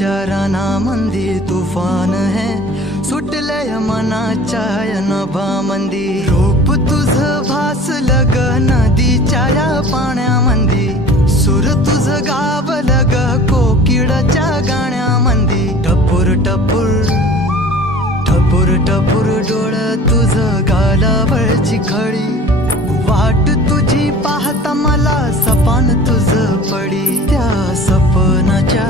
विचारांमध्ये तुफान है सुटलय मनाच्या नभामंदी रूप तुझं भासलं ग नदीच्या या पाण्यामंदी सूर तुझं गावलं ग कोकिळाच्या गाण्यामंदी टपूर टपूर टपूर टपूर डोळं तुझं गालावरची खळी वाट तुझी पाहता मला सपान तुझं पडी त्या सपनाच्या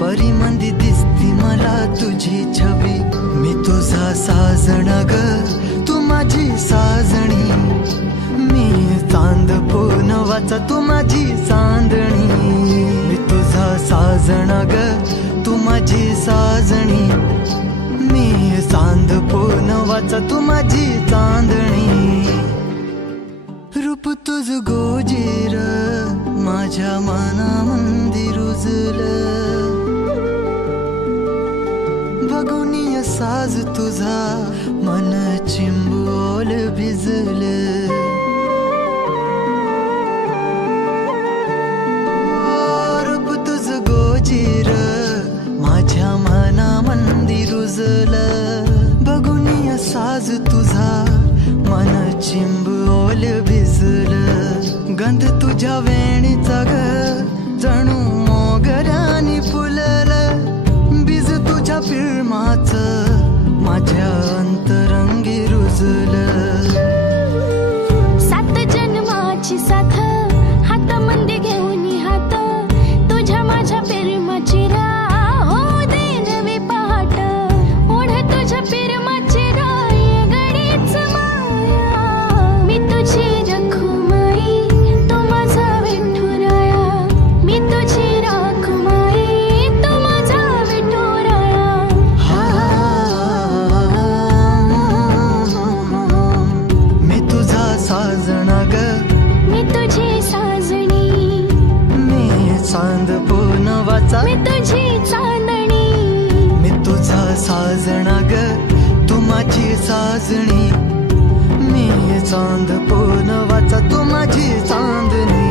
परिमंदी दिसती मला तुझी छबी मी तुझा साजण ग तू माझी साजणी मी चांद पूनवाचा तू माझी चांदणी मी तुझा साजण ग तू माझी साजणी मी चांद पूनवाचा तू माझी चांदणी रूप तुझ गोजीर माझ्या मनामंदी रुजलं बघुनिय साज तुझा मन चिंबोल भिजलं रूप तुझ गोजीर माझ्या मनामंदी रुजलं बघुनिय साज तुझा मन चिंबोल भिजलं गंध तुझ्या वेणीचा ग जणू मोगऱ्यानी फुललं बीज तुझ्या पिळमाचं माझ्या अंतरंगी रुजलं सात जन्माची साथ हातामध्ये घेऊन हात तुझ्या माझ्या प्रेमाची राह हो दे नवी पहाट ओढ तुझ्या प्रेमाची राह ये गडीच माया मी तुझी रखुमाई तो माझा विठुराया मी तुझी रखुमाई तो माझा विठुराया मी तुझा साजणा ग मी तुझी साजणी मी चांद पूनवाचा मी तुझी चांदणी मी तुझा साजणा ग तू माझी साजणी मी चांद पूनवाचा तू माझी चांदणी